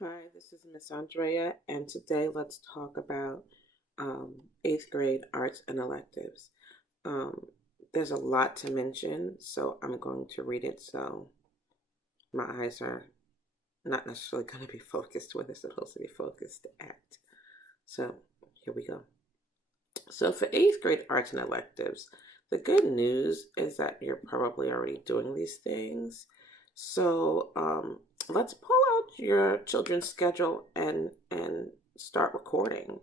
Hi, this is Miss Andrea, and today let's talk about eighth grade arts and electives. Um, there's a lot to mention, so I'm going to read it so my eyes are not necessarily going to be focused where they're supposed to be focused at. So here we go. So for eighth grade arts and electives, the good news is that you're probably already doing these things. So let's pull out your children's schedule and start recording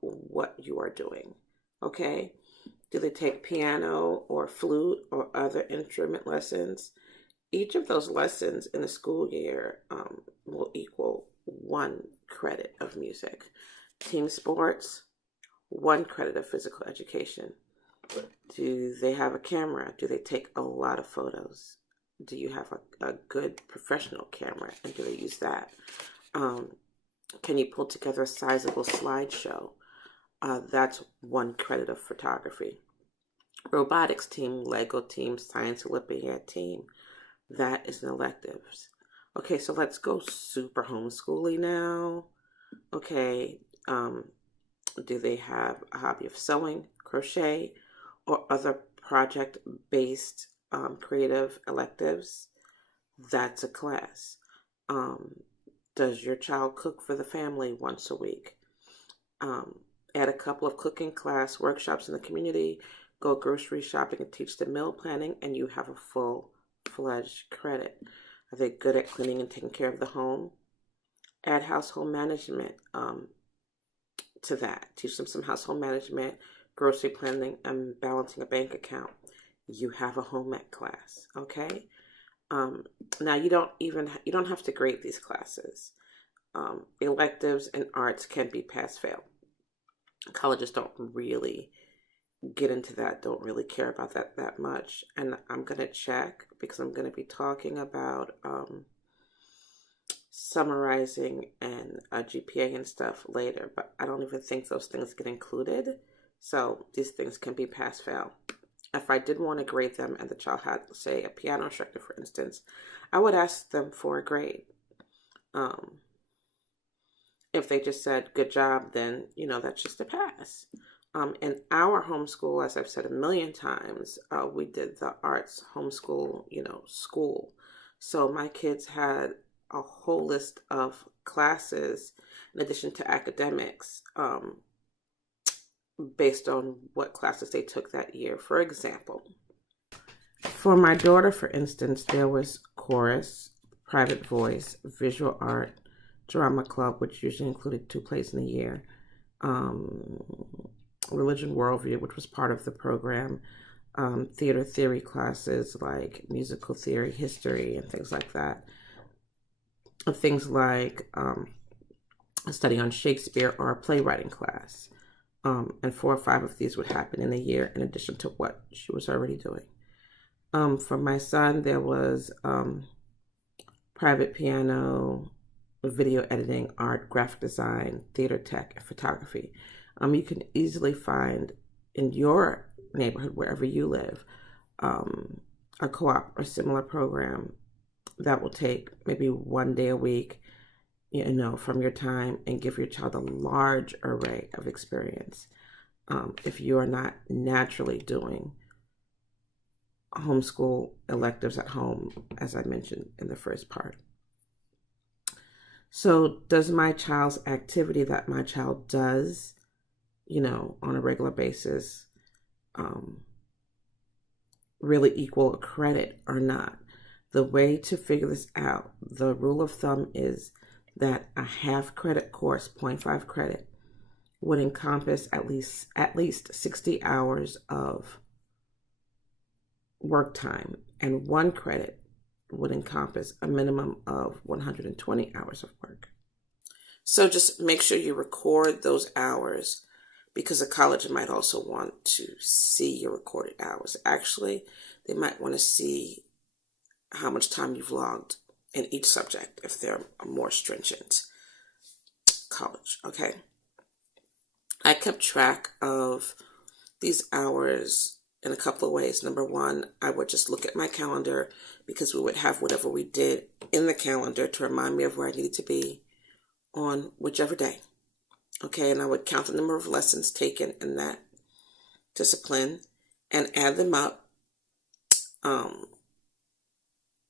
what you are doing. Okay? Do they take piano or flute or other instrument lessons? Each of those lessons in a school year will equal 1 credit of music. Team sports, 1 credit of physical education. Do they have a camera? Do they take a lot of photos? Do you have a good professional camera, and do they use that? Can you pull together a sizable slideshow? That's 1 credit of photography. Robotics team, Lego team, Science Olympiad team, that is an electives. Okay, so let's go super homeschooling now. Okay, do they have a hobby of sewing, crochet, or other project-based creative electives? That's a class. Does your child cook for the family once a week? Add a couple of cooking class workshops in the community, go grocery shopping and teach them meal planning, and you have a full-fledged credit. Are they good at cleaning and taking care of the home? Add household management to that. Teach them some household management, grocery planning, and balancing a bank account. You have a home ec class, okay? Now you don't have to grade these classes. Electives and arts can be pass-fail. Colleges don't really get into that, don't really care about that much. And I'm going to check because I'm going to be talking about summarizing and GPA and stuff later, but I don't even think those things get included. So these things can be pass-fail. If I did want to grade them and the child had, say, a piano instructor, for instance, I would ask them for a grade. If they just said, good job, then, that's just a pass. In our homeschool, as I've said a million times, we did the arts homeschool, school. So my kids had a whole list of classes in addition to academics based on what classes they took that year. For example, for my daughter, for instance, there was chorus, private voice, visual art, drama club, which usually included 2 plays in a year, religion worldview, which was part of the program, theater theory classes like musical theory, history, and things like that. Things like a study on Shakespeare or a playwriting class. And 4 or 5 of these would happen in a year in addition to what she was already doing. For my son, there was private piano, video editing, art, graphic design, theater tech, and photography. You can easily find in your neighborhood, wherever you live, a co-op or similar program that will take maybe 1 day a week, from your time and give your child a large array of experience. If you are not naturally doing homeschool electives at home, as I mentioned in the first part. So does my child's activity that my child does, on a regular basis, really equal a credit or not? The way to figure this out, the rule of thumb is that a half credit course, 0.5 credit, would encompass at least 60 hours of work time, and 1 credit would encompass a minimum of 120 hours of work. So just make sure you record those hours, because a college might also want to see your recorded hours. Actually, they might want to see how much time you've logged in each subject if they're a more stringent college, okay? I kept track of these hours in a couple of ways. Number one, I would just look at my calendar because we would have whatever we did in the calendar to remind me of where I needed to be on whichever day. Okay, and I would count the number of lessons taken in that discipline and add them up,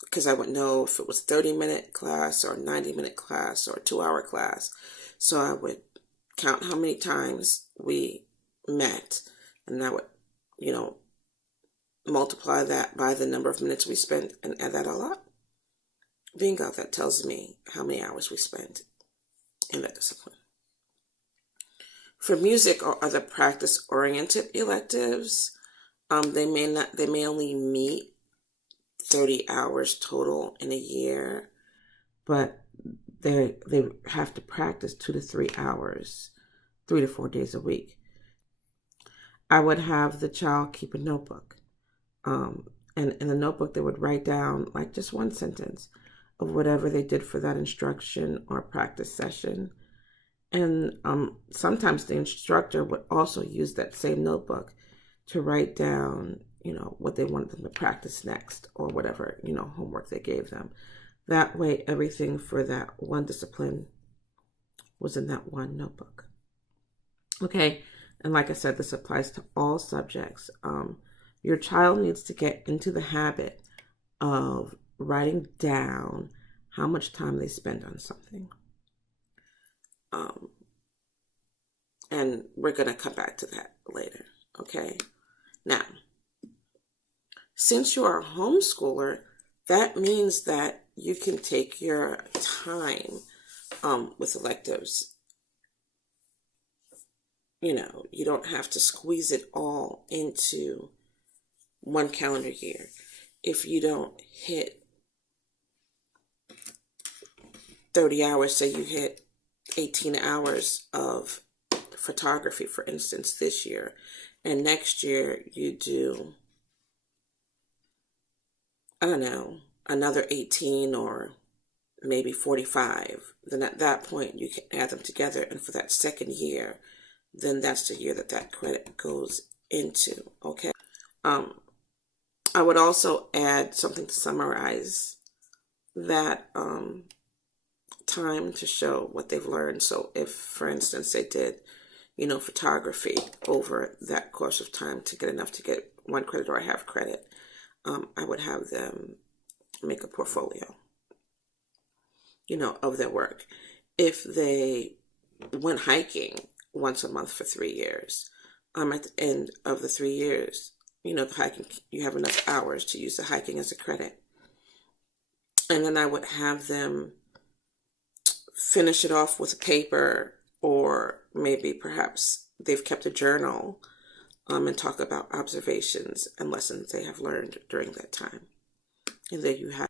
because I would know if it was a 30-minute class or a 90-minute class or a 2-hour class. So I would count how many times we met, and I would, multiply that by the number of minutes we spent and add that all up. Bingo, that tells me how many hours we spent in that discipline. For music or other practice-oriented electives, they may only meet 30 hours total in a year, but they have to practice 2 to 3 hours, 3 to 4 days a week. I would have the child keep a notebook. And in the notebook, they would write down like just one sentence of whatever they did for that instruction or practice session. And sometimes the instructor would also use that same notebook to write down, what they wanted them to practice next or whatever, homework they gave them. That way, everything for that one discipline was in that one notebook. Okay, and like I said, this applies to all subjects. Your child needs to get into the habit of writing down how much time they spend on something. And we're going to come back to that later, okay? Now, since you are a homeschooler, that means that you can take your time with electives. You don't have to squeeze it all into one calendar year. If you don't hit 30 hours, say you hit 18 hours of photography, for instance, this year, and next year you do, I don't know, another 18 or maybe 45, then at that point you can add them together, and for that second year, then that's the year that credit goes into, okay? I would also add something to summarize that time to show what they've learned. So if, for instance, they did, photography over that course of time to get enough to get 1 credit or a half credit, I would have them make a portfolio, of their work. If they went hiking once a month for 3 years, at the end of the 3 years, the hiking, you have enough hours to use the hiking as a credit. And then I would have them finish it off with a paper, or maybe perhaps they've kept a journal, and talk about observations and lessons they have learned during that time. And there you have.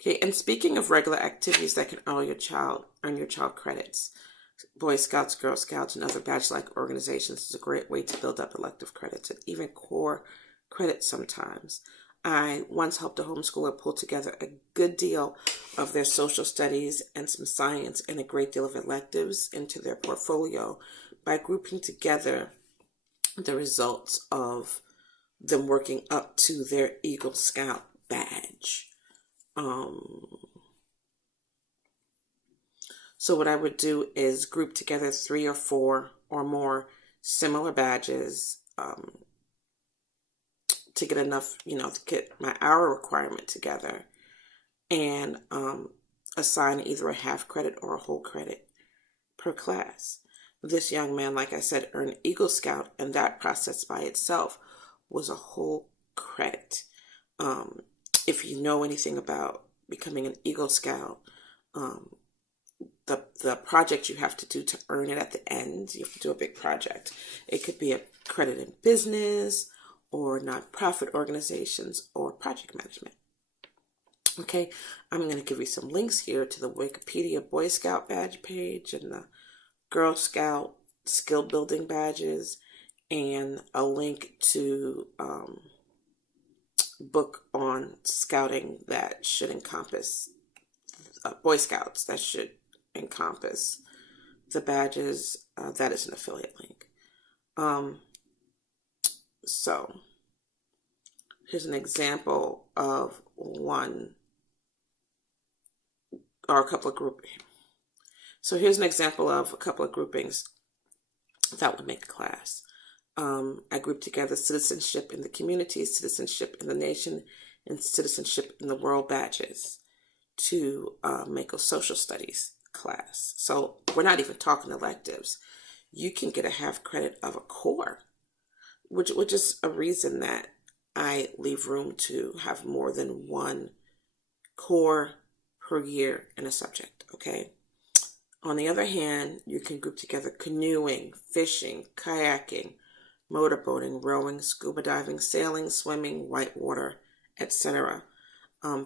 Okay, and speaking of regular activities that can earn your child credits, Boy Scouts, Girl Scouts, and other badge-like organizations is a great way to build up elective credits and even core credits sometimes. I once helped a homeschooler pull together a good deal of their social studies and some science and a great deal of electives into their portfolio by grouping together the results of them working up to their Eagle Scout badge. So what I would do is group together 3 or 4 or more similar badges to get enough, to get my hour requirement together, and assign either a half credit or a whole credit per class. This young man, like I said, earned Eagle Scout, and that process by itself was a whole credit. If you know anything about becoming an Eagle Scout, the project you have to do to earn it at the end, you have to do a big project. It could be a credit in business or nonprofit organizations or project management. Okay, I'm going to give you some links here to the Wikipedia Boy Scout badge page and the Girl Scout skill building badges, and a link to book on scouting that should encompass Boy Scouts, that should encompass the badges. That is an affiliate link. So here's an example of one or a couple of groupings. So here's an example of a couple of groupings that would make a class. I grouped together citizenship in the community, citizenship in the nation, and citizenship in the world badges to make a social studies class. So we're not even talking electives. You can get a half credit of a core, which is a reason that I leave room to have more than one core per year in a subject, okay? On the other hand, you can group together canoeing, fishing, kayaking, motorboating, rowing, scuba diving, sailing, swimming, whitewater, etc.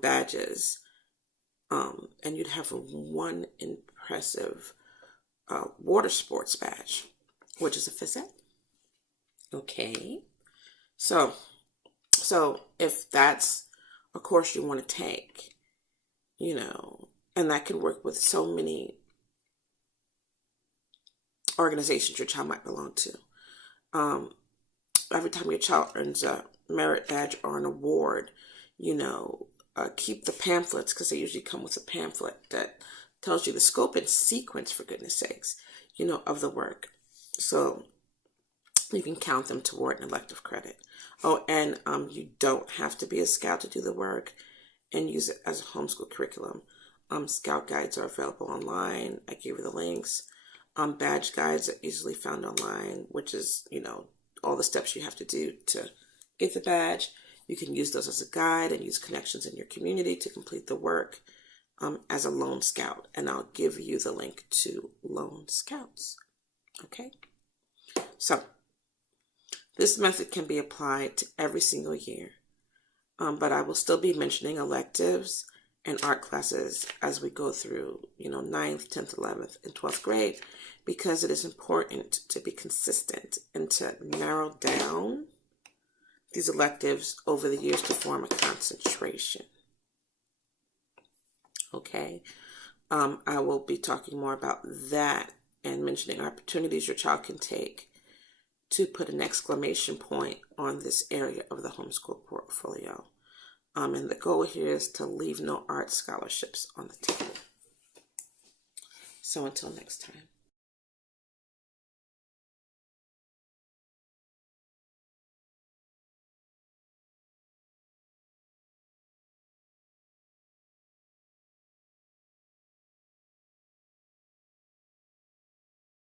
Badges. And you'd have one impressive water sports badge, which is a phys-ed. Okay. So if that's a course you want to take, and that can work with so many organizations your child might belong to. Every time your child earns a merit badge or an award, keep the pamphlets, because they usually come with a pamphlet that tells you the scope and sequence, for goodness sakes, of the work. So you can count them toward an elective credit. Oh, and you don't have to be a scout to do the work and use it as a homeschool curriculum. Scout guides are available online. I gave you the links. Badge guides are easily found online, which is, all the steps you have to do to get the badge. You can use those as a guide and use connections in your community to complete the work as a lone scout. And I'll give you the link to Lone Scouts. Okay? So this method can be applied to every single year, but I will still be mentioning electives and art classes as we go through, 9th, 10th, 11th, and 12th grade, because it is important to be consistent and to narrow down these electives over the years to form a concentration. Okay? I will be talking more about that and mentioning opportunities your child can take to put an exclamation point on this area of the homeschool portfolio. And the goal here is to leave no art scholarships on the table. So until next time.